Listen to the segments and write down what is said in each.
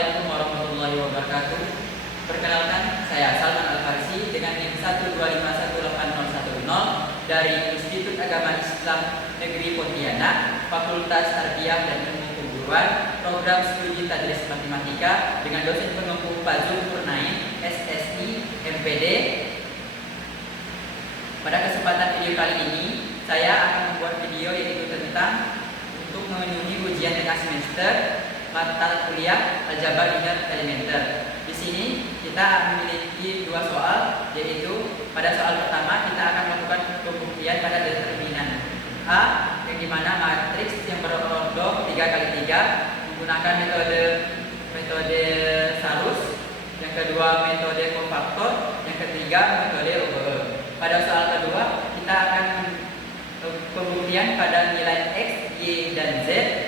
Assalamualaikum warahmatullahi wabarakatuh. Perkenalkan, saya Salman Al-Farsi dengan NIM 1251810 dari Institut Agama Islam Negeri Pontianak, Fakultas Tarbiyah dan Ilmu Keguruan, Program Studi Tadris Matematika dengan dosen pengempu Pak Zulkarnain, SSI, MPD. Pada kesempatan video kali ini, saya akan membuat video yaitu tentang untuk memenuhi ujian tengah semester mata kuliah Aljabar Linear Elementer. Di sini kita memiliki dua soal, yaitu pada soal pertama kita akan melakukan pembuktian pada determinan A, yang dimana matriks yang berordo 3x3 menggunakan metode Sarus, yang kedua metode kofaktor, yang ketiga metode OBE. Pada soal kedua kita akan pembuktian pada nilai X, Y, dan Z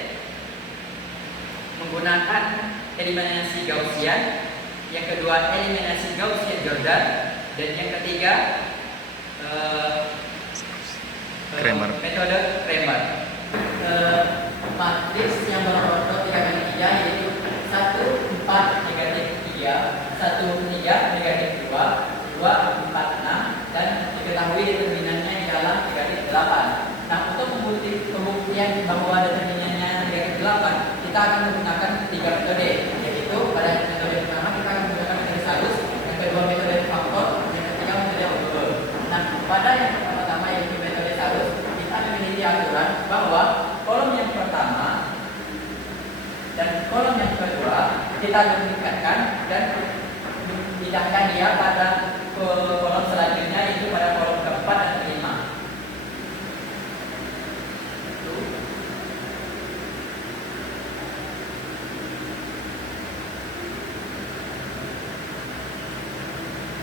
menggunakan eliminasi Gaussian, yang kedua eliminasi Gaussian Jordan, dan yang ketiga metode Kramer. Matriks yang berordo 3x3 yaitu 1, 4, negatif 3, 1, 3, negatif 2, 2, 4, 6, dan diketahui determinannya di dalam negatif 8. Nah, untuk pembuktian bahwa determinannya negatif 8, kita akan menggunakan tiga metode, yaitu pada metode pertama kita akan menggunakan metode Sarus, yang kedua metode faktor, yang ketiga metode OBE. Nah, pada yang pertama yaitu metode Sarus, kita memiliki aturan bahwa kolom yang pertama dan kolom yang kedua kita duplikatkan dan pindahkan dia pada kolom selanjutnya, yaitu pada kolom keempat dan kelima.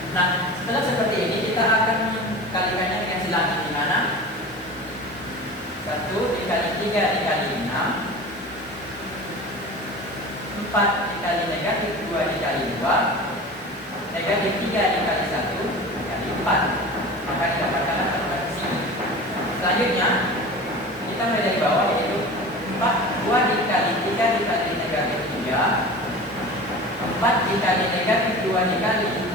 Nah, setelah seperti ini kita akan kalikannya dengan silangan, di mana 1 dikali 3 dikali 6, 4 dikali negatif 2 dikali 2, negatif 3 dikali 1 dikali 4. Maka didapatkanlah pada sini. Selanjutnya kita mulai dari bawah, yaitu 2 dikali 3 dikali negatif 3, 4 dikali negatif 2 dikali 1,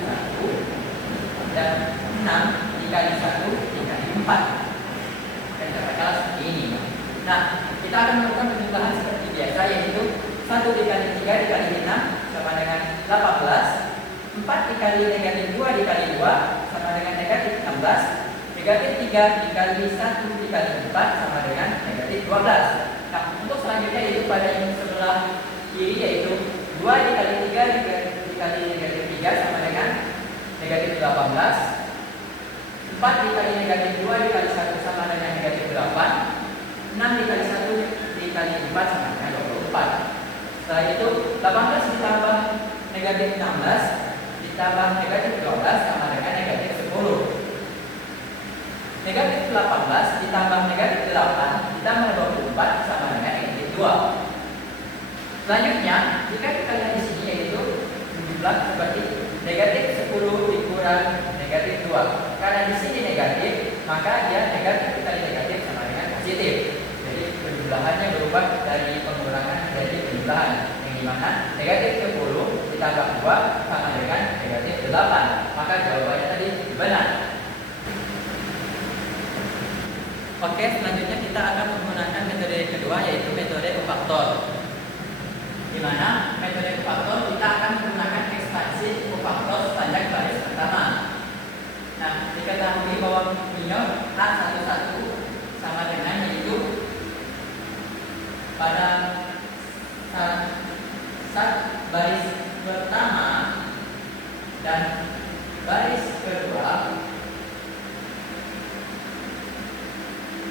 dan 6 dikali 1 dikali 4. Dan dapatkanlah seperti ini. Nah, kita akan melakukan penjumlahan seperti biasa, yaitu 1 dikali 3 dikali 6 sama dengan 18, 4 dikali negatif 2 dikali 2 sama dengan negatif 16, negatif 3 dikali 1 dikali 4 sama dengan negatif 12. Nah, untuk selanjutnya yaitu pada yang sebelah kiri, yaitu 2 dikali 3 dikali negatif 3 sama dengan negatif 18, 4 dikali negatif 2 dikali 1 sama dengan negatif 8, 6 dikali 1 dikali 4 sama dengan 24. Setelah itu 18 ditambah negatif 16 ditambah negatif 12 sama dengan negatif 10. Negatif 18 ditambah negatif 8 ditambah 24 sama dengan negatif 2. Selanjutnya, jika kita lihat di sini, yaitu menjumlah seperti negatif 10 dikurang negatif 2. Karena di sini negatif, maka dia negatif dikali negatif sama dengan positif. Jadi penjumlahannya berubah dari pengurangan jadi penjumlahan, yang dimana negatif 10 ditambah 2 sama dengan negatif 8. Maka jawabannya tadi benar. Oke, selanjutnya kita akan menggunakan metode kedua, yaitu metode kofaktor. Di mana metode kofaktor kita akan menggunakan ekspansi kofaktor sepanjang baris pertama. Nah, diketahui bahwa minor A11 sama dengan, yaitu pada saat baris pertama dan baris kedua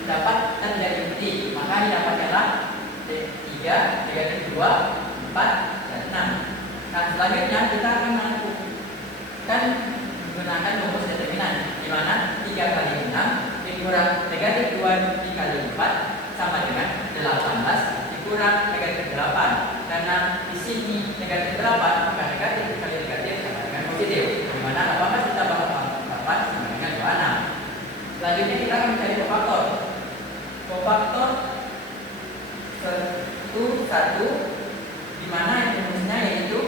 dapat tidak diikuti, maka didapatkanlah 3, negatif 2, 4, dan 6. Nah, selanjutnya kita akan melakukan menggunakan rumus determinan, di mana 3 kali 6 dikurang negatif 2 dikali 4 sama dengan 18 dikurang negatif 8. Karena di sini negatif 8, maka negatif dikali negatif sama dengan positif, di mana 18 ditambah 8 sama dengan 26. Selanjutnya kita akan mencari kofaktor. Kofaktor 1, 1, di mana yang rumusnya yaitu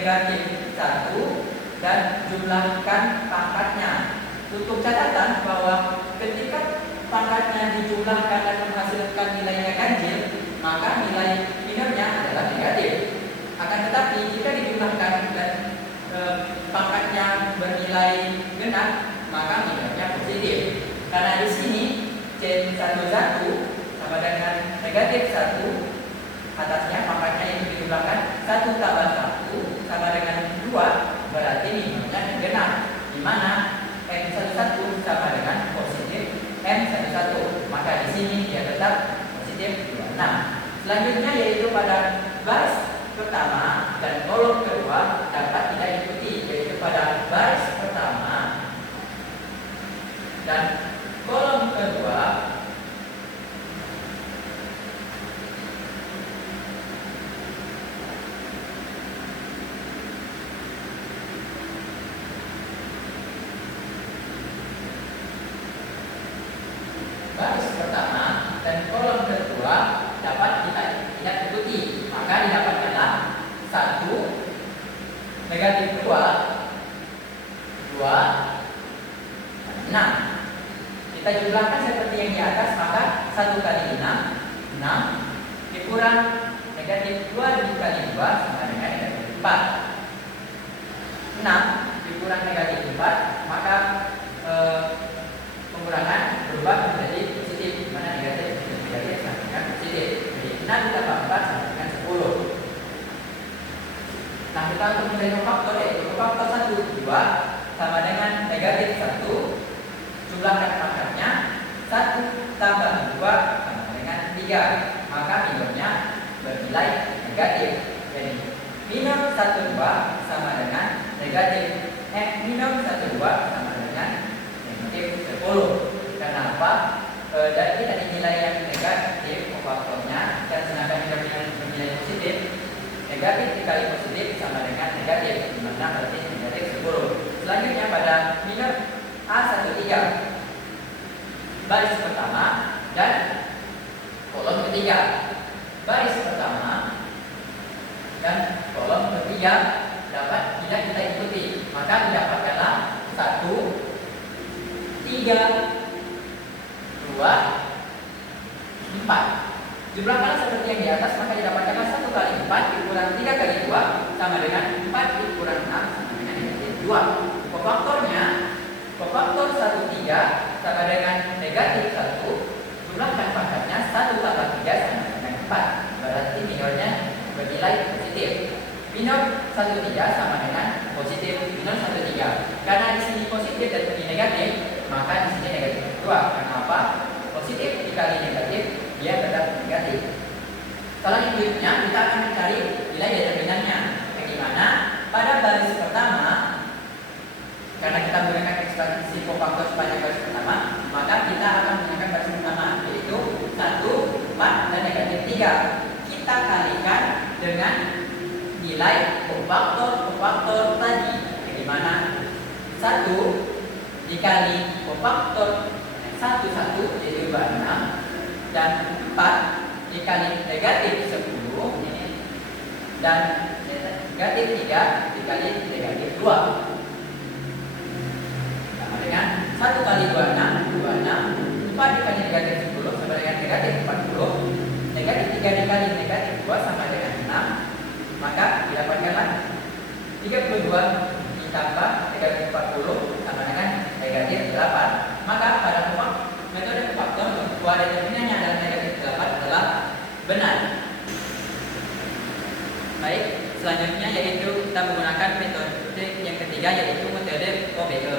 negatif 1 dan jumlahkan pangkatnya. Untuk catatan bahwa ketika pangkatnya dijumlahkan dan menghasilkan nilainya ganjil, maka nilai minornya adalah negatif. Akan tetapi jika dijumlahkan dan pangkatnya bernilai genap, maka minornya positif. Karena di sini C11 sama dengan negatif 1, atasnya pangkatnya itu dijumlahkan 1 tambah 1 sama dengan 2, berarti minornya genap, di mana M11 sama dengan positif M11, maka di sini dia tetap positif 26. Selanjutnya yaitu pada baris pertama dan kolom kedua dapat tidak diikuti, yaitu pada baris pertama dan kolom kedua kolom kedua dapat tidak diikuti, maka didapatkanlah 1 negatif 2 6. Kita jumlahkan seperti yang di atas, maka 1 kali 6 dikurang negatif 2 dikali 2 sama dengan negatif 4. 6 dikurang negatif 4, maka pengurangan berubah menjadi positif, di mana negatif sama dengan positif. Jadi 6 ditambah 4 sama dengan 10. Nah, kita untuk mencari faktor, yaitu faktor 1, 2 sama dengan negatif 1, jumlahkan pangkatnya 1 tambah 2 sama dengan 3, maka minornya bernilai negatif. Jadi minor 1, 2 sama dengan negatif minor 1, 2 sama dengan negatif 10. Kenapa? Dari tadi nilai yang negatif faktornya, dan sedangkan nilai positif, negatif dikali positif sama dengan negatif, di mana berarti negatif 10. Selanjutnya pada minor A13 baris pertama dan kolom ketiga. Baris pertama dan kolom ketiga dapat tidak kita ikuti, maka didapatkanlah 1 3 2 4. Jumlahkan seperti yang di atas, maka didapatkanlah 1 kali 4 dikurang 3 kali 2 sama dengan 4 dikurang 6 sama dengan negatif 2. Kofaktornya, kofaktor 1 3 sama dengan negatif 1, jumlahkan pangkatnya 1 tambah 3 sama dengan 4, berarti minornya bernilai positif. Minor 1 3 sama dengan positif minor 1 3. Karena di sini positif dan ini negatif, maka di sini negatif 2. Kenapa? Positif dikali negatif, dia tetap negatif. Selanjutnya kita akan mencari nilai determinannya. Bagaimana? Pada baris pertama, karena kita menggunakan ekspansi kofaktor sepanjang baris pertama, maka kita akan menggunakan baris pertama, yaitu 1, 4, dan negatif 3. Kita kalikan dengan nilai kofaktor tadi. Bagaimana? 1 dikali kofaktor 1 yaitu 26, dan 4 dikali negatif 10 ini, dan negatif 3 dikali negatif 2 sama dengan 1 kali 26 4 dikali negatif 10 sama dengan negatif 40, negatif 3 dikali negatif 2 sama dengan 6, maka didapatkanlah 32 ditambah negatif 40 sama dengan negatif 8. Maka pada metode faktor bahwa determinannya adalah negatif 8 adalah benar. Baik, selanjutnya yaitu kita menggunakan metode yang ketiga, yaitu metode OBE.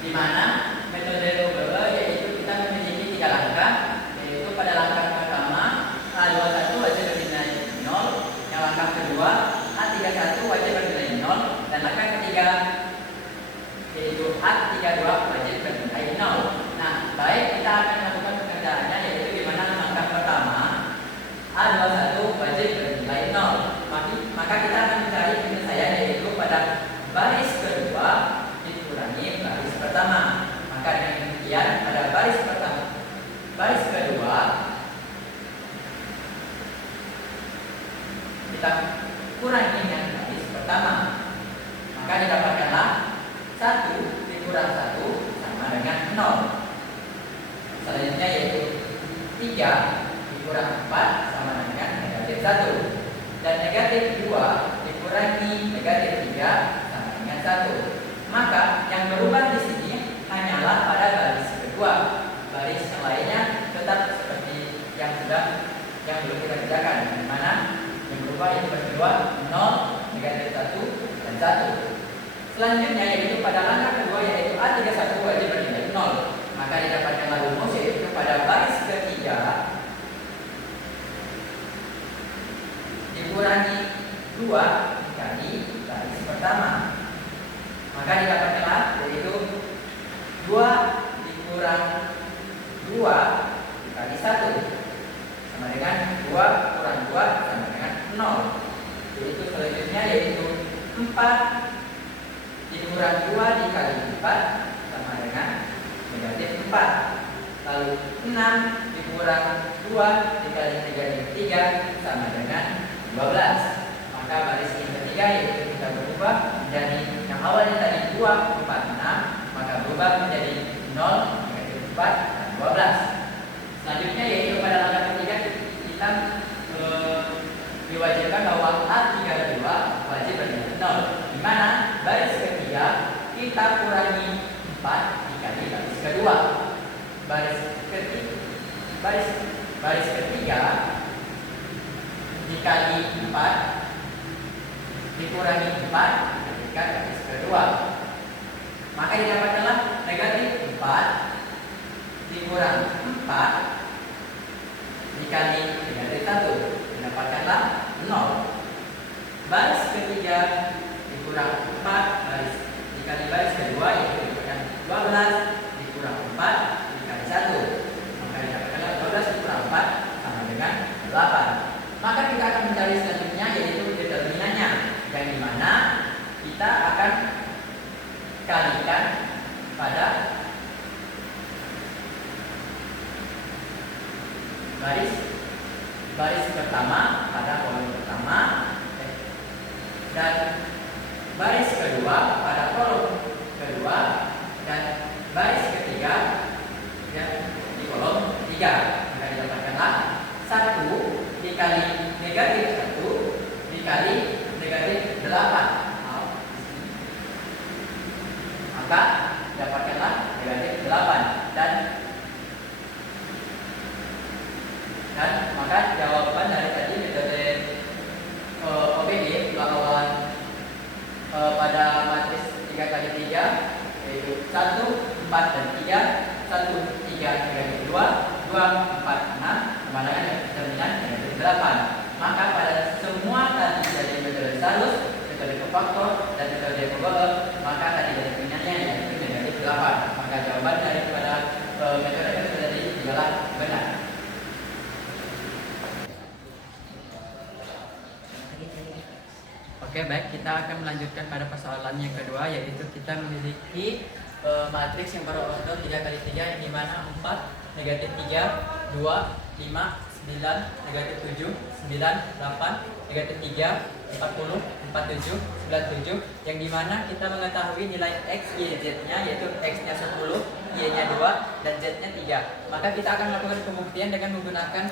Di mana metode OBE yaitu kita memiliki 3 langkah, yaitu pada langkah pertama A21 wajib bernilai 0, yang langkah kedua A31 wajib bernilai 0, dan langkah ketiga yaitu A32 wajib bernilai 0. Nah, baik, kita akan melakukan pekerjaannya, yaitu di mana langkah pertama A21 wajib bernilai 0. Maka kita akan mencari penyelesaian, yaitu pada baris kedua dikurangi baris pertama. Maka dengan demikian pada baris pertama, baris kedua kita kurangi dengan baris pertama. pertama. Maka didapatkanlah 1 dikurang 1 sama dengan 0. Selanjutnya yaitu 3 dikurang 4 sama dengan negatif 1. Dan negatif 2 dikurangi negatif 3 sama dengan 1. Maka yang berubah di sini hanyalah pada baris kedua. Baris yang lainnya tetap seperti yang belum kita kerjakan, di mana yang berubah yang kedua 0, negatif 1, dan 1. Selanjutnya yaitu pada langkah kedua yaitu A31 wajib bernilai 0. Maka didapatkanlah rumus yaitu pada baris ketiga dikurangi 2 dikali baris pertama. Maka didapatkanlah yaitu 2 dikurang 2 dikali 1 sama dengan 2 kurang 2 sama dengan 0. Yaitu selanjutnya yaitu 4 dikurang 2 dikali 4 sama dengan negatif 4. Lalu 6 dikurang 2 dikali negatif 3 sama dengan 12. Maka baris yang ketiga yaitu kita berubah menjadi yang awalnya tadi 2, 4, 6, maka berubah menjadi 0, negatif 4, dan 12. Selanjutnya yaitu pada langkah ketiga kita diwajibkan bahwa A32 wajib bernilai 0, di mana baris ketiga kita kurangi 4 dikali baris kedua. Baris ketiga dikali 4 dikurangi 4 dikalikan baris kedua. Maka didapatkanlah negatif 4 dikurang 4 dikali negatif 1, didapatkanlah 0. Baris ketiga dikurang 4 dikali baris kedua yaitu didapatkan 12 dikurang 4 dikali 1. Maka didapatkanlah 12 dikurang 4 sama dengan 8. Maka kita akan mencari selanjutnya yaitu determinannya, yang dimana kita akan kalikan pada baris pertama pada kolom pertama dan baris kedua pada kolom kedua dan baris ketiga di kolom ketiga. Maka didapatkanlah 1 dikali negatif 1 dikali negatif 8. Maka dapatkanlah negatif 8 dan maka jawaban dari tadi metode OBG bakalan pada matris 3x3 yaitu 1, 4, dan 3, 1, 3, negatif 2, 2, 4, 6 sama dengan determinan negatif 8. Maka pada semua tadi dari metode salus, metode kofaktor, dan metode Vogel, maka tadi determinannya yaitu negatif 8. Maka jawaban daripada metode tadi adalah benar. Oke, baik, kita akan melanjutkan pada persoalan yang kedua, yaitu kita memiliki matriks yang berordo 3x3 yang dimana 4, negatif 3, 2, 5, 9, negatif 7, 9, 8, negatif 3, 40, 47, 97, yang dimana kita mengetahui nilai X, Y, Z-nya, yaitu X-nya 10, Y-nya 2, dan Z-nya 3. Maka kita akan melakukan pembuktian dengan menggunakan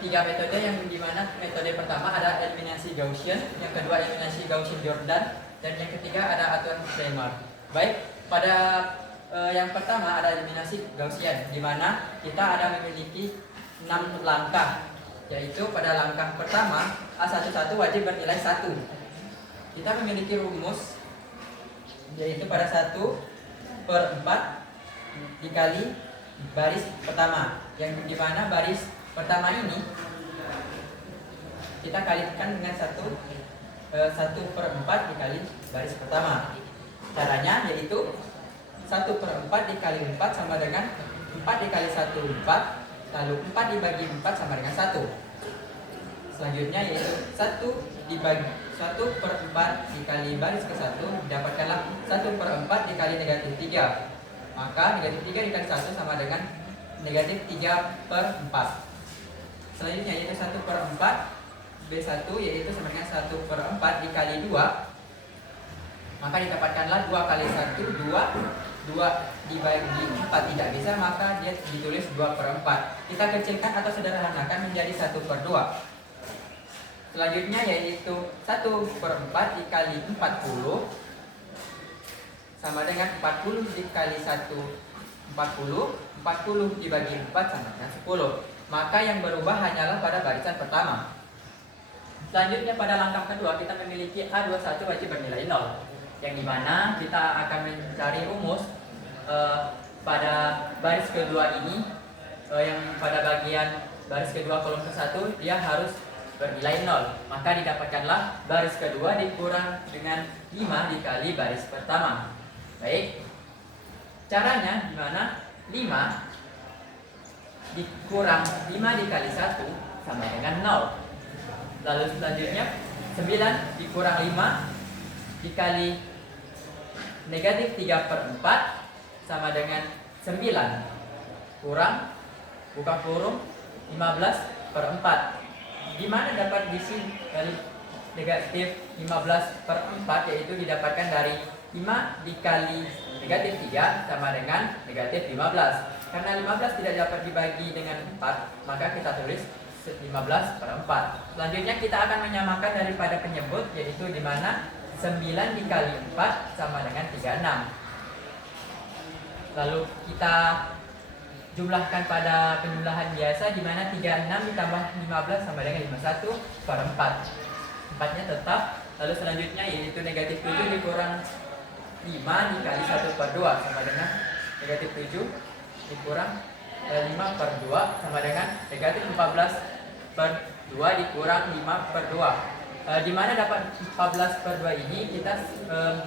3 metode, yang dimana metode pertama ada eliminasi Gaussian, yang kedua eliminasi Gaussian-Jordan, dan yang ketiga ada aturan Cramer. Baik, pada yang pertama ada eliminasi Gaussian, dimana kita ada memiliki 6 langkah, yaitu pada langkah pertama A11 wajib bernilai 1. Kita memiliki rumus yaitu pada 1/4 dikali baris pertama, yang dimana baris pertama ini kita kalikan dengan 1/4 dikali baris pertama. Caranya yaitu 1/4 dikali 4 sama dengan 4 dikali 1 4, lalu 4 dibagi 4 sama dengan 1. Selanjutnya yaitu 1/4 dikali baris ke 1 didapatkanlah 1/4 dikali negatif 3. Maka negatif 3 dikali 1 sama dengan negatif 3/4. Selanjutnya yaitu 1/4 B1 yaitu sama dengan 1/4 dikali 2, maka didapatkanlah 2 kali 1 2 dibagi 4 tidak bisa, maka dia ditulis 2/4. Kita kecilkan atau sederhanakan menjadi 1/2. Selanjutnya yaitu 1/4 dikali 40 sama dengan 40 dikali 1 40 dibagi 4 sama dengan 10. Maka yang berubah hanyalah pada barisan pertama. Selanjutnya pada langkah kedua kita memiliki A21 wajib bernilai 0, yang dimana kita akan mencari rumus pada baris kedua ini, yang pada bagian baris kedua kolom ke-1 dia harus bernilai 0. Maka didapatkanlah baris kedua dikurang dengan 5 dikali baris pertama. Baik, caranya gimana? 5 dikurang 5 dikali 1 sama dengan 0. Lalu selanjutnya 9 dikurang 5 dikali negatif 3/4 sama dengan 9 kurang buka kurung 15/4. Dimana dapat diisi dari negatif 15/4, yaitu didapatkan dari 5 dikali negatif 3 sama dengan negatif 15. Karena 15 tidak dapat dibagi dengan 4, maka kita tulis 15/4. Selanjutnya kita akan menyamakan daripada penyebut, yaitu dimana 9 dikali 4 sama dengan 36. Lalu kita jumlahkan pada penjumlahan biasa, dimana 36 ditambah 15 sama dengan 51/4. 4-nya tetap. Lalu selanjutnya yaitu negatif 7 dikurang 5 dikali 1/2 sama dengan negatif 7 dikurang 5/2 sama dengan negatif 14/2 dikurang 5/2. Di mana dapat 14/2 ini kita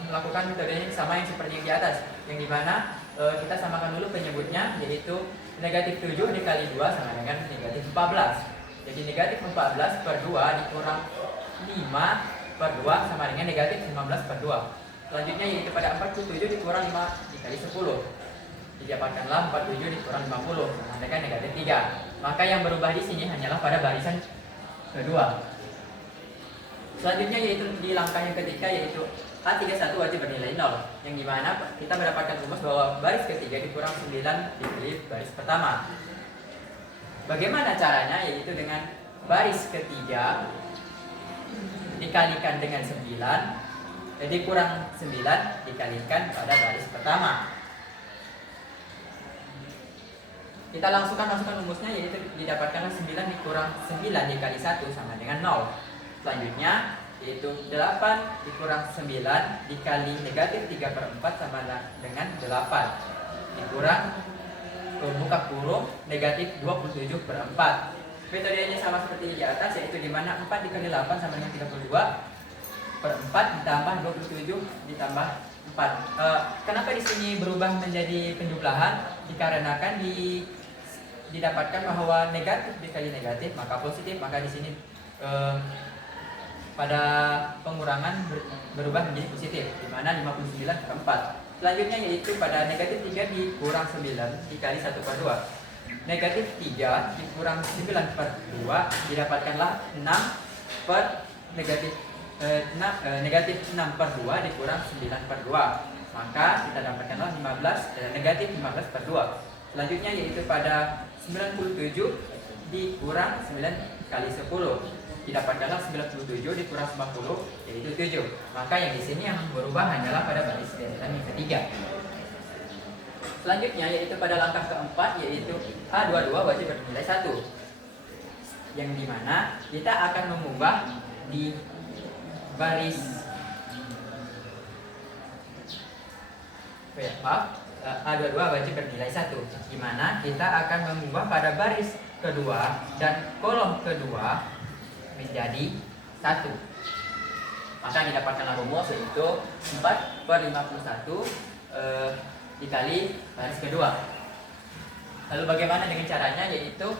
melakukan metode yang sama yang seperti yang di atas, yang dimana kita samakan dulu penyebutnya, yaitu negatif 7 dikali 2 sama dengan negatif 14. Jadi negatif 14/2 dikurang 5/2 sama dengan negatif 15/2. Selanjutnya yaitu pada 47 dikurang 5 dikali 10. Didapatkanlah 47 dikurang 50 sama dengan negatif 3. Maka yang berubah di sini hanyalah pada barisan kedua. Selanjutnya yaitu di langkah yang ketiga, yaitu A31 wajib bernilai 0, yang dimana kita mendapatkan rumus bahwa baris ketiga dikurang 9 dikali baris pertama. Bagaimana caranya? Yaitu dengan baris ketiga dikalikan dengan 9, dikurang 9 dikalikan pada baris pertama. Kita masukkan rumusnya, yaitu didapatkanlah 9 dikurang 9 dikali 1 sama dengan 0. Selanjutnya yaitu 8 dikurang 9 dikali negatif 3/4 sama dengan 8 dikurang buka kurung negatif 27/4. Metodenya sama seperti di atas, yaitu dimana 4 dikali 8 sama dengan 32/4 ditambah 27 ditambah 4. Kenapa di sini berubah menjadi penjumlahan? Dikarenakan didapatkan bahwa negatif dikali negatif maka positif, maka di sini pada pengurangan berubah menjadi positif, di mana 59/4. Selanjutnya yaitu pada negatif 3 dikurang 9 dikali 1/2. Negatif 3 dikurang 9/2 didapatkanlah 6 per negatif 6/2 dikurang 9/2. Maka kita dapatkanlah negatif 15/2. Selanjutnya yaitu pada 97 dikurang 9 kali 10. Didapatkanlah 97 dikurang 90 yaitu 7. Maka yang di sini yang berubah hanyalah pada baris deretan yang ketiga. Selanjutnya yaitu pada langkah keempat, yaitu A22 wajib bernilai 1, yang dimana kita akan mengubah di baris A22 wajib bernilai 1, dimana kita akan mengubah pada baris kedua dan kolom kedua menjadi 1. Maka didapatkanlah rumus, yaitu 4/51 dikali baris kedua. Lalu bagaimana dengan caranya? Yaitu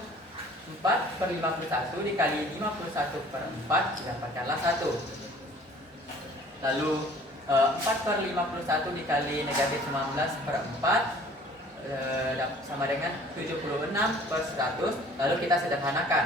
4/51 dikali 51/4 didapatkanlah 1. Lalu 4/51 dikali negatif 19/4 sama dengan 76/100. Lalu kita sederhanakan.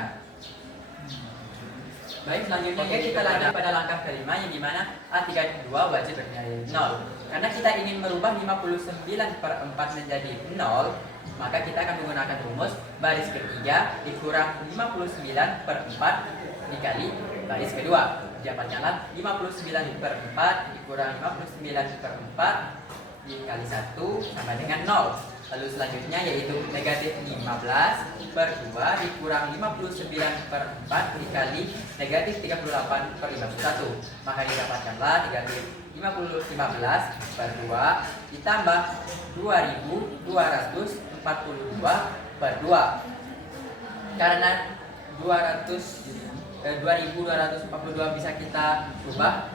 Baik, selanjutnya ya kita lanjut pada langkah kelima yang dimana A32 wajib bernilai 0. Karena kita ingin merubah 59/4 menjadi 0, maka kita akan menggunakan rumus baris ketiga dikurang 59/4 dikali baris kedua. Dapatkanlah 59/4 dikurang 59/4 dikali 1 sama dengan 0. Lalu selanjutnya yaitu negatif 15/2 dikurang 59/4 dikali negatif 38/51. Maka didapatkanlah negatif 15/2 ditambah 2242/2. Karena 2242 bisa kita ubah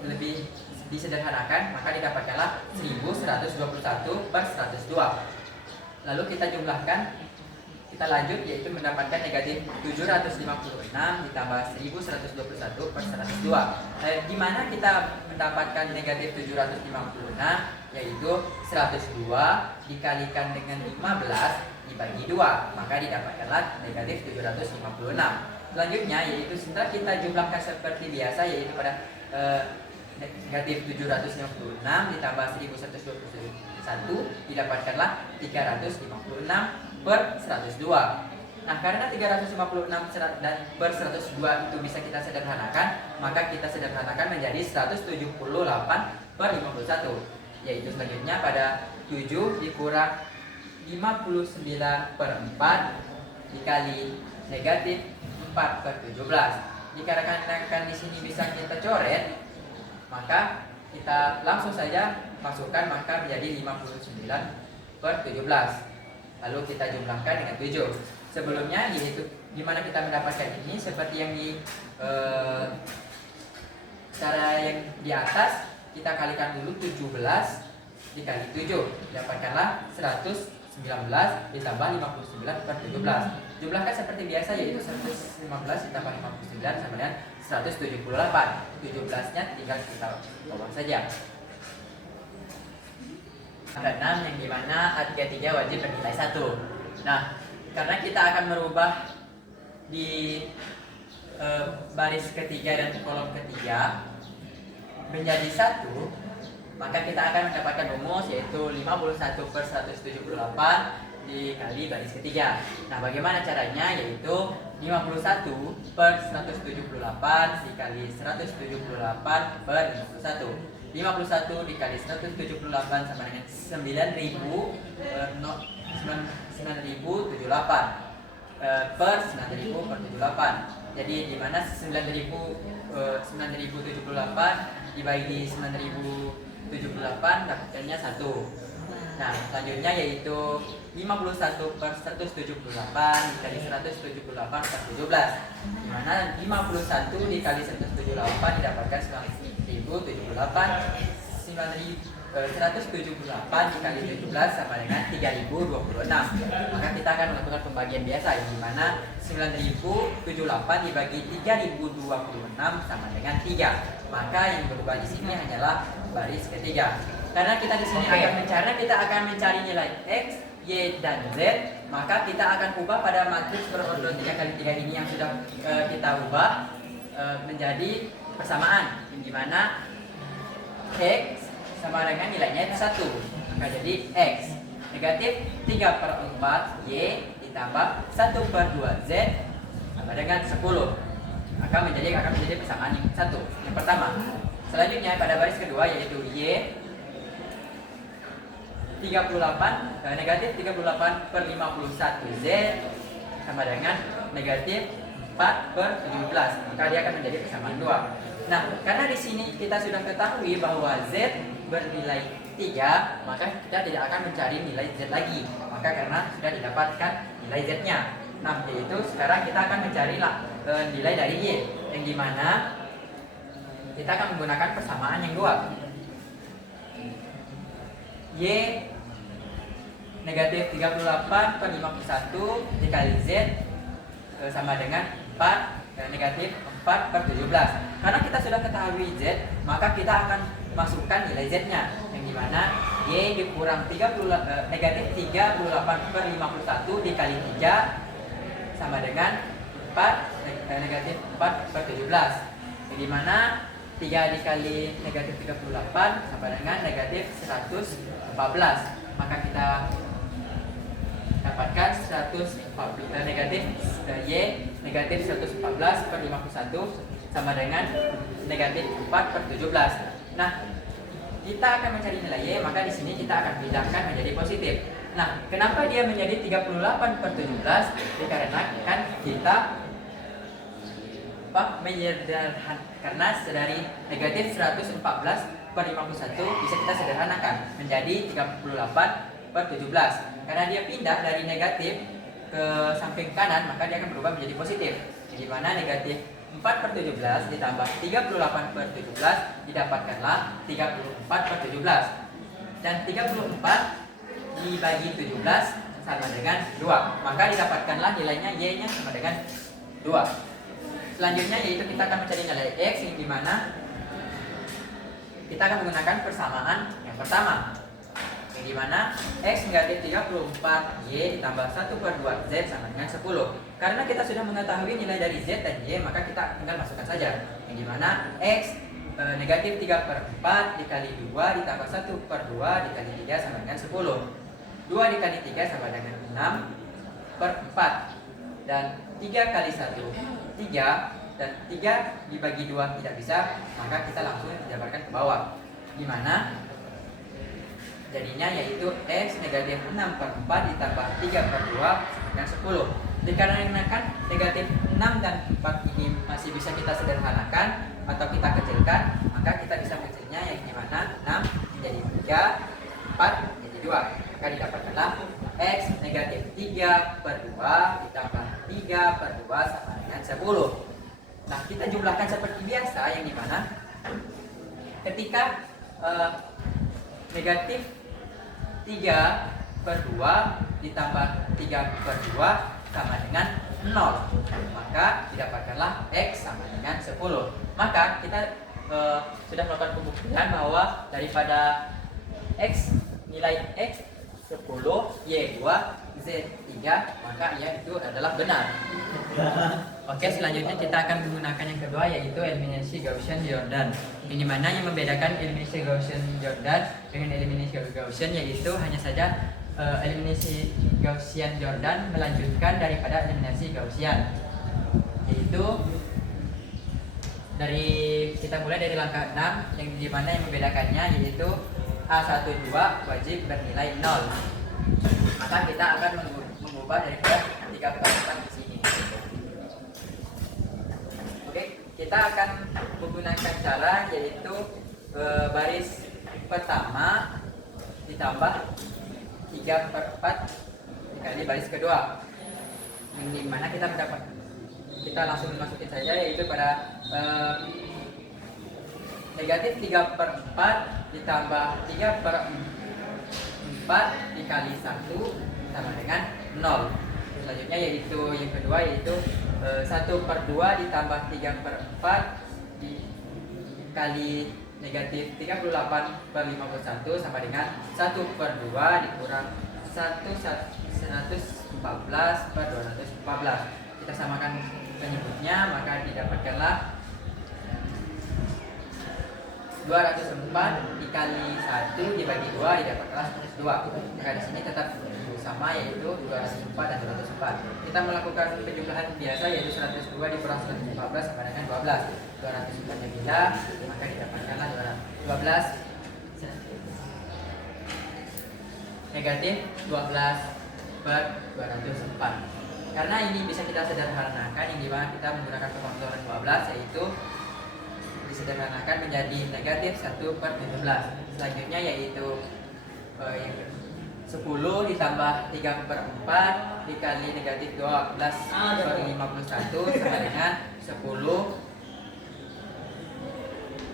lebih disederhanakan, maka didapatkanlah 1121/102. Lalu kita jumlahkan, kita lanjut yaitu mendapatkan negatif 756 ditambah 1121/102. Di mana kita mendapatkan negatif 756, yaitu 102 dikalikan dengan 15 dibagi 2, maka didapatkanlah negatif 756. Selanjutnya yaitu setelah kita jumlahkan seperti biasa, yaitu pada negatif 756 ditambah 1121 didapatkanlah 356/102. Nah, karena 356/102 itu bisa kita sederhanakan, maka kita sederhanakan menjadi 178/51. Yaitu selanjutnya pada 7 dikurang 59/4 dikali negatif 4/17. Dikarenakan di sini bisa kita coret, maka kita langsung saja masukkan, maka menjadi 59/17. Lalu kita jumlahkan dengan 7. Sebelumnya yaitu dimana kita mendapatkan ini seperti yang di cara yang di atas, kita kalikan dulu 17 dikali 7, dapatkanlah 119 ditambah 59/17. Jumlahkan seperti biasa, yaitu 115 ditambah 59 sama dengan 178. 17-nya tinggal kita bawah saja. Angka 6 yang dimana A33 wajib bernilai 1. Nah, karena kita akan merubah di baris ketiga dan kolom ketiga menjadi 1, maka kita akan mendapatkan rumus yaitu 51/178 dikali baris ketiga. Nah, bagaimana caranya? Yaitu 51/178 dikali 178/51. 51 dikali 178 sama dengan 9078 per 9000/78. Jadi di mana 9078 dibagi 9078 dapatkannya 1. Nah, selanjutnya yaitu 51/178 dikali 178/17. Di mana 51 dikali 178 didapatkan 9078. 178 dikali 17 sama dengan 3026. Maka kita akan melakukan pembagian biasa, yang dimana 9078 dibagi 3026 sama dengan 3. Maka yang berubah di sini hanyalah baris ketiga. Karena kita di sini kita akan mencari nilai X, Y, dan Z, maka kita akan ubah pada matriks berorder 3x3 ini yang sudah kita ubah menjadi persamaan, yang dimana X sama dengan nilainya 1, maka jadi X negatif 3/4 Y ditambah 1/2 Z sama dengan 10, maka akan menjadi persamaan yang 1, yang pertama. Selanjutnya pada baris kedua yaitu Y 38 negatif 38/51 Z sama dengan negatif 4/17, maka dia akan menjadi persamaan 2. Nah, karena di sini kita sudah ketahui bahwa Z bernilai 3, maka kita tidak akan mencari nilai Z lagi, maka karena sudah didapatkan nilai Z-nya. Nah, yaitu sekarang kita akan mencari nilai dari Y, yang dimana kita akan menggunakan persamaan yang 2. Y negatif 38/51 dikali Z sama dengan 4 negatif 4/17. Karena kita sudah ketahui Z, maka kita akan masukkan nilai Z-nya, yang dimana Y dikurang negatif 38/51 dikali 3 sama dengan negatif 4 per 17. Di mana 3 dikali negatif 38 sama dengan negatif 114. Maka kita dapatkan negatif Y negatif 114 per 51 sama dengan negatif 4 per 17. Nah, kita akan mencari nilai Y, maka di sini kita akan pindahkan menjadi positif. Nah, kenapa dia menjadi 38 per 17? Dikarenakan kita karena dari negatif 114 per 51 bisa kita sederhanakan menjadi 38 per 17. Karena dia pindah dari negatif ke samping kanan, maka dia akan berubah menjadi positif. Di mana negatif 4 per 17 ditambah 38 per 17 didapatkanlah 34 per 17. Dan 34 dibagi 17 sama dengan 2. Maka didapatkanlah nilainya Y-nya sama dengan 2. Selanjutnya yaitu kita akan mencari nilai X, yang dimana kita akan menggunakan persamaan yang pertama, yang dimana X negatif 34 Y ditambah 1 per 2 Z sama dengan 10. Karena kita sudah mengetahui nilai dari Z dan Y, maka kita tinggal masukkan saja, yang dimana X negatif 3 per 4 dikali 2 ditambah 1 per 2 dikali 3 sama dengan 10. 2 dikali 3 sama dengan 6 per 4. Dan 3 kali 1 3, dan 3 dibagi 2 tidak bisa, maka kita langsung jabarkan ke bawah, dimana jadinya yaitu X negatif 6 per 4 ditambah 3 per 2 dengan 10. Dikarenakan negatif 6 dan 4 ini masih bisa kita sederhanakan atau kita kecilkan, maka kita bisa kecilnya, yang dimana 6 menjadi 3, 4 menjadi 2. Maka didapatkanlah X negatif 3 per 2 ditambah 3 per 2 sama dengan 10. Nah, kita jumlahkan seperti biasa, yang dimana ketika negatif 3 per 2 ditambah 3 per 2 sama dengan 0, maka didapatkanlah X sama dengan 10. Maka kita sudah melakukan pembuktian bahwa daripada X, nilai X 10, Y 2, Z 3, maka ia itu adalah benar. Oke, selanjutnya kita akan menggunakan yang kedua, yaitu eliminasi Gaussian-Jordan. Yang dimana yang membedakan eliminasi Gaussian-Jordan dengan eliminasi Gaussian yaitu hanya saja eliminasi Gaussian-Jordan melanjutkan daripada eliminasi Gaussian, yaitu kita mulai dari langkah 6, yang dimana yang membedakannya yaitu A12 wajib bernilai 0. Maka kita akan mengubah daripada 3 per 4 di sini. Oke, kita akan menggunakan cara yaitu baris pertama ditambah 3 per 4 dikali baris kedua, yang dimana kita langsung masukin saja, yaitu pada negatif 3 per 4 ditambah 3 per 4 dikali 1 sama dengan 0. Selanjutnya yaitu yang kedua, yaitu 1 per 2 ditambah 3 per 4 dikali negatif 38 per 51 sama dengan 1 per 2 dikurang 114 per 214. Kita samakan penyebutnya, maka didapatkanlah 204 dikali 1 dibagi 2 didapatkanlah 102. Maka di sini tetap sama, yaitu 204 dan 204. Kita melakukan penjumlahan biasa, yaitu 102 dikurang 114 sama dengan 12. 204 nya pindah, maka didapatkanlah 12 negatif 12 per 204. Karena ini bisa kita sederhanakan, yang dimana kita menggunakan pemangkuran 12, yaitu disederhanakan menjadi negatif 1 per 17. Selanjutnya yaitu 10 ditambah 3 per 4 dikali negatif 12 per 51 sama dengan 10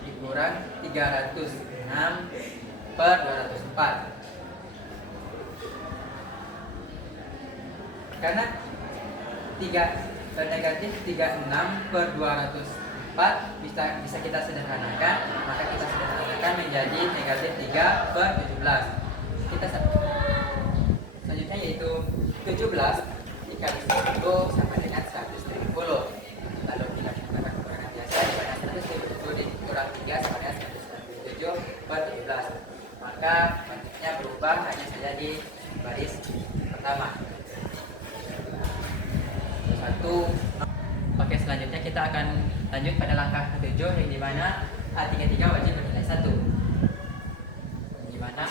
dikurang 306 per 204. Karena negatif 36 per 204 bisa kita sederhanakan, maka kita sederhanakan menjadi negatif 3 per 17. Selanjutnya yaitu 17 dikali 10 sama dengan 130. kita akan lanjut pada langkah ketujuh, yang dimana A33 wajib bernilai 1, di mana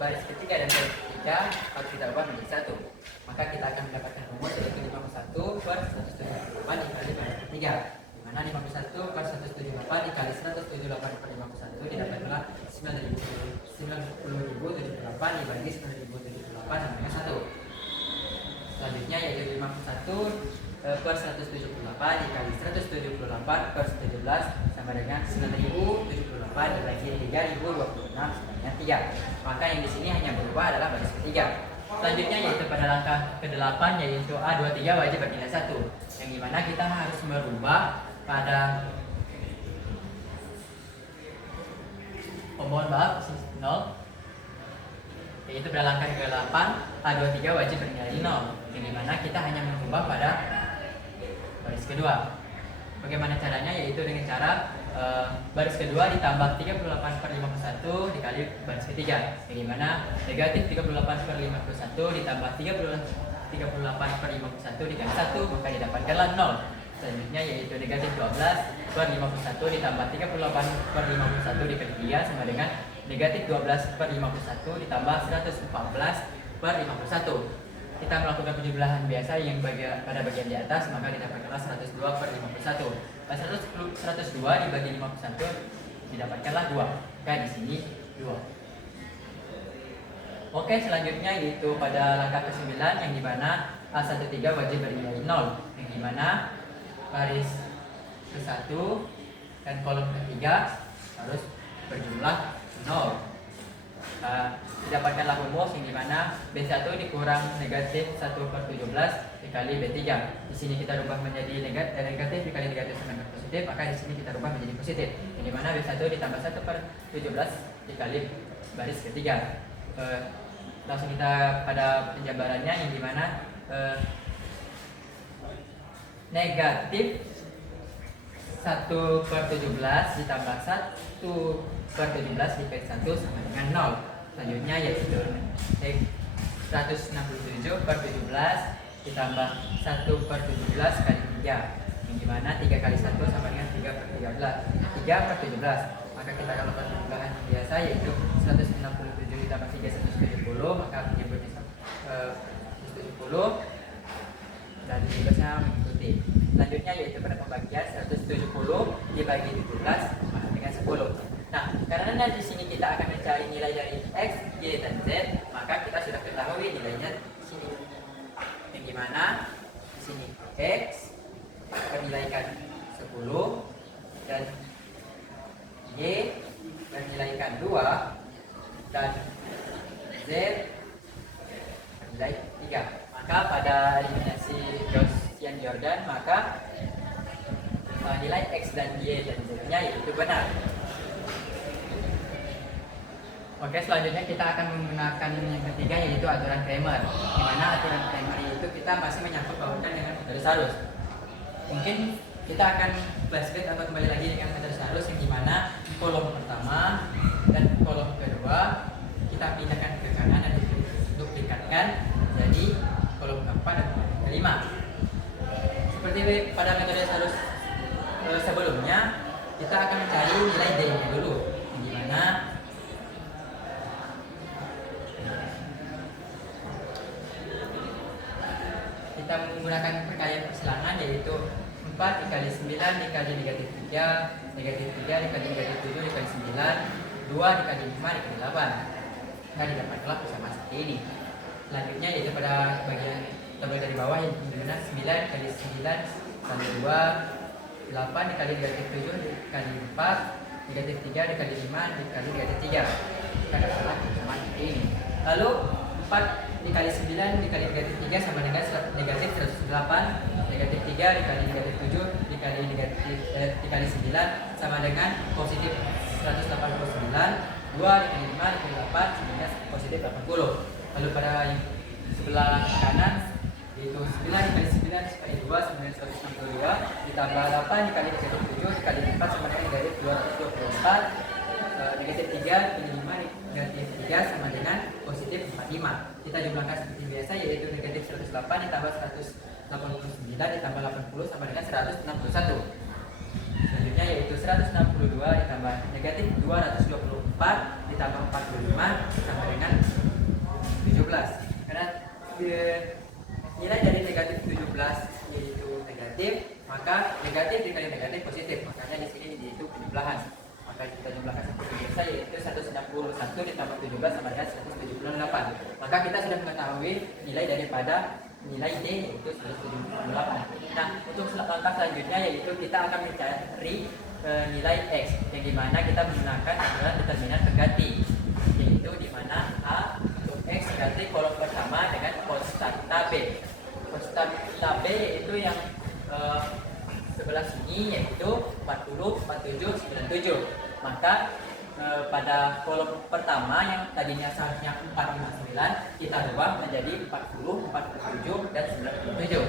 baris ketiga dan baris ketiga harus kita ubah menjadi 1. Maka kita akan mendapatkan rumus yaitu 51 per 178 dikali baris ketiga, di mana 51 per 178 dikali 178 per 51 didapatkanlah 90.078 dibagi 90.078 sama dengan 1. Selanjutnya yaitu 51 per 178 dikali 178 per 17 sama dengan 9078 dibagi 3026 sama dengan 3. Maka yang di sini hanya berubah adalah baris ketiga. Selanjutnya yaitu pada langkah ke-8 yaitu A23 wajib bernilai 1, yang dimana kita harus merubah pada mohon maaf 0, yaitu pada langkah ke-8 A23 wajib bernilai 0, yang dimana kita hanya mengubah pada baris kedua. Bagaimana caranya? Yaitu dengan cara baris kedua ditambah 38 per 51 dikali baris ketiga, yang dimana negatif 38 per 51 ditambah 38 per 51 dikali 1, maka didapatkanlah 0. Selanjutnya yaitu negatif 12 per 51 ditambah 38 per 51 dikali 3 sama dengan negatif 12 per 51 ditambah 114 per 51. Kita melakukan penjumlahan biasa yang pada bagian di atas, maka didapatkanlah 102 per 51. 102 dibagi 51 didapatkanlah 2. Maka di sini 2. Oke, selanjutnya yaitu pada langkah ke-9 yang dimana A13 wajib bernilai 0, yang dimana baris ke-1 dan kolom ketiga harus berjumlah 0. Didapatkanlah rumus yang dimana B1 dikurang negatif 1 per 17 dikali B3. Di sini kita rubah menjadi negatif dikali negatif sama dengan positif, maka di sini kita rubah menjadi positif, yang dimana B1 ditambah 1 per 17 dikali baris ketiga. Langsung kita pada penjabarannya, yang dimana negatif 1 per 17 ditambah 1 per 17 dikali 1 sama dengan 0. Selanjutnya yaitu 167 per 17 ditambah 1 per 17 kali 3, yang dimana 3 kali 1 sama dengan 3 per 13 3 per 17. Maka kita akan melakukan penambahan biasa yaitu 167 ditambah 3 170, maka penyebutnya 170 dan tugasnya mengikuti. Selanjutnya yaitu pada pembagian 170 dibagi 17 sama dengan 10. Nah, karena di sini kita akan mencari nilai dari X, Y, dan Z, maka kita sudah ketahui nilainya di sini. Yang dimana di sini X bernilaikan 10 dan Y bernilaikan 2 dan Z bernilai 3. Maka pada eliminasi Gaussian-Jordan, maka nilai X dan Y dan Z-nya itu benar. Oke, selanjutnya kita akan menggunakan yang ketiga yaitu aturan Cramer. Di mana aturan Cramer itu kita masih menyangkut pautkan dengan garis arus. Mungkin kita akan flashback atau kembali lagi dengan garis arus, yang dimana kolom pertama dan kolom kedua kita pindahkan ke kanan dan duplikatkan jadi kolom keempat dan kolom kelima. Seperti pada metode arus sebelumnya, kita akan mencari nilai D-nya dulu, yang dimana kita menggunakan perkalian persilangan yaitu 4 dikali 9 dikali negatif 3 negatif 3 dikali negatif 7 dikali 9 2 dikali 5 dikali 8. Maka didapatkanlah bersama seperti ini. Selanjutnya yaitu pada bagian tabel dari bawah, yang dimana 9 dikali 9 kali 2 8 dikali negatif 7 dikali 4 negatif 3 dikali 5 dikali negatif 3. Maka dapatlah bersama seperti ini. Lalu 4 dikali 9 dikali negatif 3 sama dengan negatif 108, negatif 3 dikali negatif 7 dikali negatif dikali 9 sama dengan positif 189, 2 dikali 5 dikali 8 sama dengan positif 80. Lalu pada yang sebelah kanan yaitu 9 dikali 9 dikali 2 sama dengan 162 ditambah 8 dikali negatif 7 dikali 4 sama dengan negatif 224, negatif 3 dikali 5 negatif 3 sama dengan positif 45. Kita jumlahkan seperti biasa yaitu negatif 108 ditambah 189 ditambah 80 sama dengan 161. Selanjutnya yaitu 162 ditambah negatif 224 ditambah 45 sama dengan 17. Karena nilai dari negatif 17 yaitu negatif, maka negatif dikali negatif positif. Makanya di sini yaitu penjumlahan. Maka kita jumlahkan seperti biasa, yaitu 161 ditambah 17 sama dengan 178. Maka kita sudah mengetahui nilai daripada nilai D, yaitu 178. Nah, untuk langkah selanjutnya yaitu kita akan mencari nilai X, yang dimana kita menggunakan aturan determinan pengganti, yaitu dimana A untuk X ganti kolom pertama dengan konstanta B. Konstanta B yaitu yang sebelah sini, yaitu 40, 47, 97. Maka pada kolom pertama yang tadinya seharusnya 459 kita rubah menjadi 40, 47, dan 97.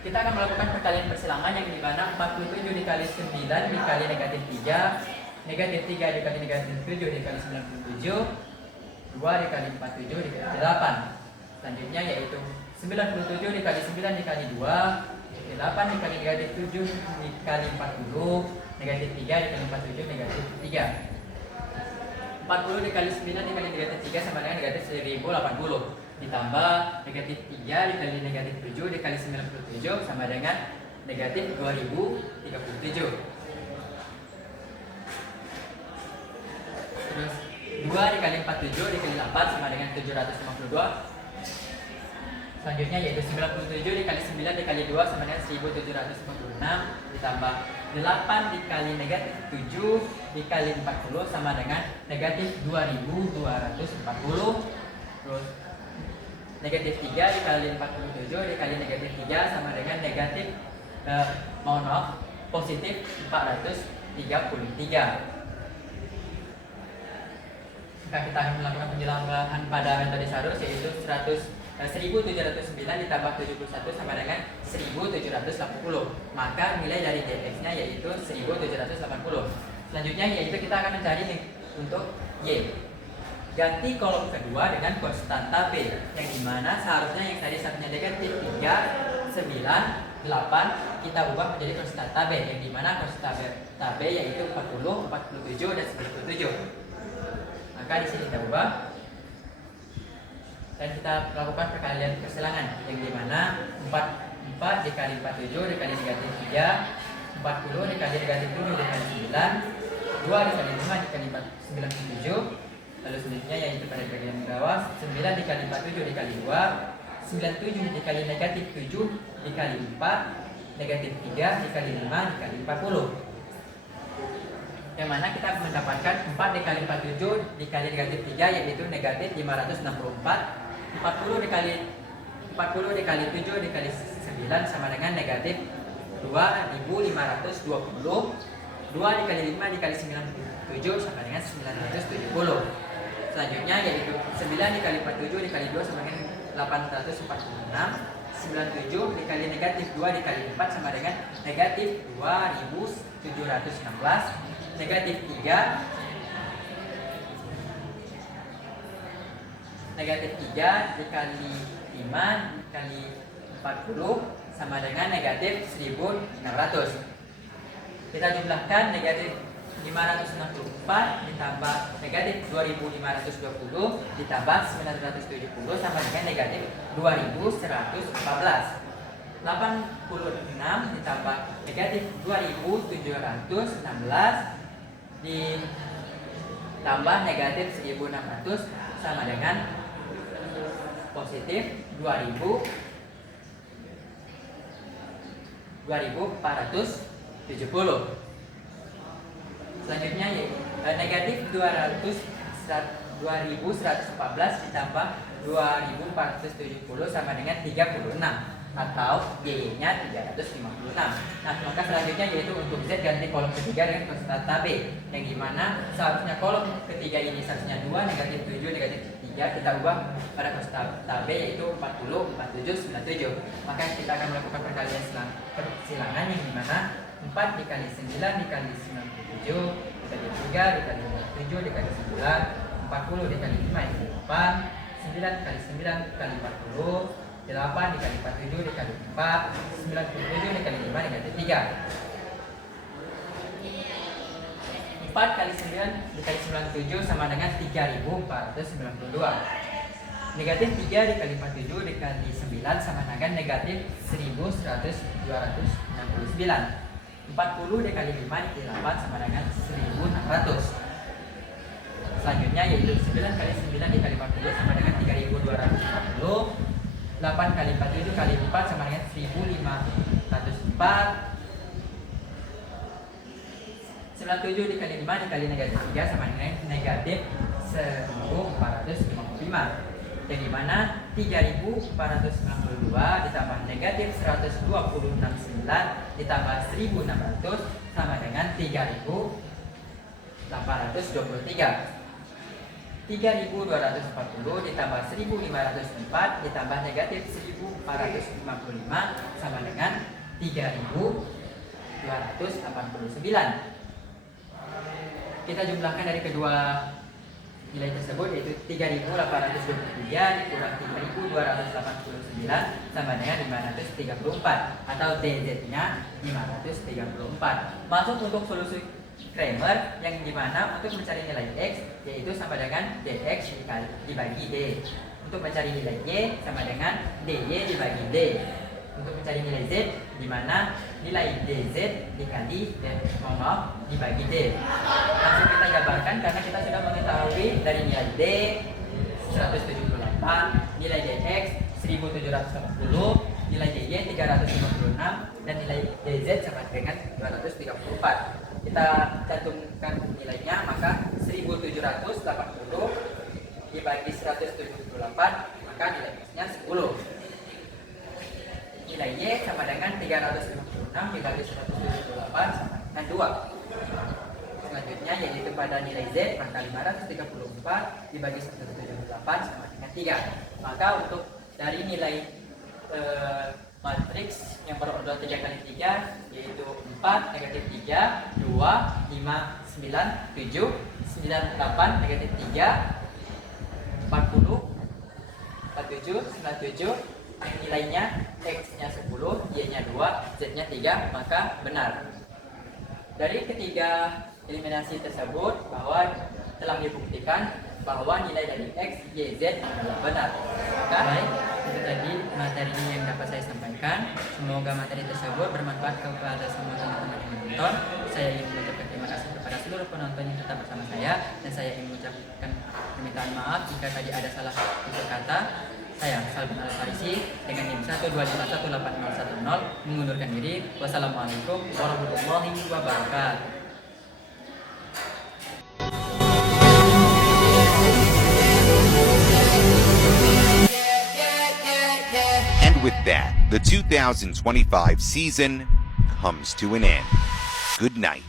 Kita akan melakukan perkalian persilangan yang dimana 47 dikali 9 dikali negatif 3, negatif 3 dikali negatif 7 dikali 97, 2 dikali 47 dikali 8. Selanjutnya yaitu 97 dikali 9 dikali 2, 8 dikali negatif 7 dikali 40, negatif 3 dikali 47 negatif 3. 40 dikali 9 dikali negatif 3 sama dengan negatif 1080, ditambah negatif 3 dikali negatif 7 dikali 97 sama dengan negatif 2037. Terus 2 dikali 47 dikali 8 sama dengan 752. Selanjutnya yaitu 97 dikali 9 dikali 2 sama dengan 1746, ditambah 8 dikali negatif 7 dikali 40 sama dengan negatif 2240. Terus negatif 3 dikali 47 dikali negatif 3 sama dengan negatif positif 433. Jika kita akan melakukan penjelasan pada metode Sarus, yaitu 1709 ditambah 71 sama dengan 1780. Maka nilai dari dx-nya yaitu 1780. Selanjutnya yaitu kita akan mencari untuk y. Ganti kolom kedua dengan konstanta b, yang dimana seharusnya yang tadi satunya negatif 3, 9, 8 kita ubah menjadi konstanta b, yang dimana konstanta b yaitu 40, 47, dan 97. Maka di sini kita ubah dan kita lakukan perkalian persilangan, yang dimana 4 dikali 47 dikali negatif 3, 40 dikali negatif 7 dikali 9, 2 dikali 5 dikali 97. Lalu selanjutnya yaitu pada bagian bawah 9 dikali 47 dikali 2, 97 dikali negatif 7 dikali 4, negatif 3 dikali 5 dikali 40. Yang mana kita mendapatkan 4 dikali 47 dikali negatif 3 yaitu negatif 564. 40 dikali 7 dikali 9 sama dengan negatif 2520. 2 dikali 5 dikali 97 sama dengan 970. Selanjutnya yaitu 9 dikali 47 dikali 2 sama dengan 846. 97 dikali negatif 2 dikali 4 sama dengan negatif 2716. Negatif 3 dikali 5 dikali 40 sama dengan negatif 1600. Kita jumlahkan negatif 564 ditambah negatif 2520 ditambah 970 sama dengan negatif 2114. 86 ditambah negatif 2716 ditambah negatif 1600 sama dengan positif 2470. Selanjutnya yaitu negatif 2114 ditambah 2470 sama dengan 36, atau y-nya 356. Nah, maka selanjutnya yaitu untuk z ganti kolom ketiga dengan konstanta b, yang dimana seharusnya kolom ketiga ini seharusnya 2, negatif 7, negatif 3 kita ubah pada konstanta b yaitu 40, 47, 97. Maka kita akan melakukan perkalian persilangan yang dimana 4 dikali 9 dikali 97 dikali 3 dikali 7 dikali 9, 4 40 dikali 5 itu 8, 9 kali 9 kali 40, 8 dikali 47 dikali 4, 97 dikali 5 negatif 3. 4 kali 9 dikali 97 sama dengan 3492. Negatif 3 dikali 47 dikali 9 sama dengan negatif 1169. 40 dikali 5 dikali 8 sama dengan 1600. Selanjutnya yaitu 9 kali 9 dikali 40 sama dengan 3240. 8 kali 47 kali 4 sama dengan 1504. 97 dikali 5 dikali negatif 3 sama dengan negatif 1455. Yang dimana 3492 ditambah negatif 126,9 ditambah 1600 sama dengan 3823. 3240 ditambah 1504 ditambah negatif 1455 sama dengan 3289. Kita jumlahkan dari kedua nilai tersebut, yaitu 3823 dikurang 3289 sama dengan 534, atau DZ nya 534. Masuk untuk solusi Cramer, yang dimana untuk mencari nilai X yaitu sama dengan DX dibagi D. Untuk mencari nilai Y sama dengan DY dibagi D. Untuk mencari nilai Z, dimana nilai DZ dikali dibagi D. Langsung kita jabarkan karena kita sudah mengetahui dari nilai D 178, nilai DX 1780, nilai DY 356, dan nilai DZ sama dengan 234. Kita cantumkan nilainya, maka 1780 dibagi 178, maka nilai X-nya 10. Nilai Y sama dengan 356 dibagi 178 sama dengan 2. Selanjutnya yaitu pada nilai Z, maka 534 dibagi 178 sama dengan 3. Maka untuk dari nilai matriks yang berorder 3 kali 3 yaitu 4, negatif 3, 2, 5, 9, 7, 98, negatif 3, 40, 47, 97, yang nilainya X-nya 10, Y-nya 2, Z-nya 3, maka benar. Dari ketiga eliminasi tersebut bahwa telah dibuktikan bahwa nilai dari X, Y, Z adalah benar. Maka itu tadi materi yang dapat saya sampaikan. Semoga materi tersebut bermanfaat kepada semua teman-teman yang menonton. Saya ingin mengucapkan terima kasih kepada seluruh penonton yang tetap bersama saya, dan saya ingin mengucapkan permintaan maaf jika tadi ada salah tutur kata. Saya Salman Al-Farisi dengan NIM 1251810 mengundurkan diri. Wassalamualaikum warahmatullahi wabarakatuh. With that, the 2025 season comes to an end. Good night.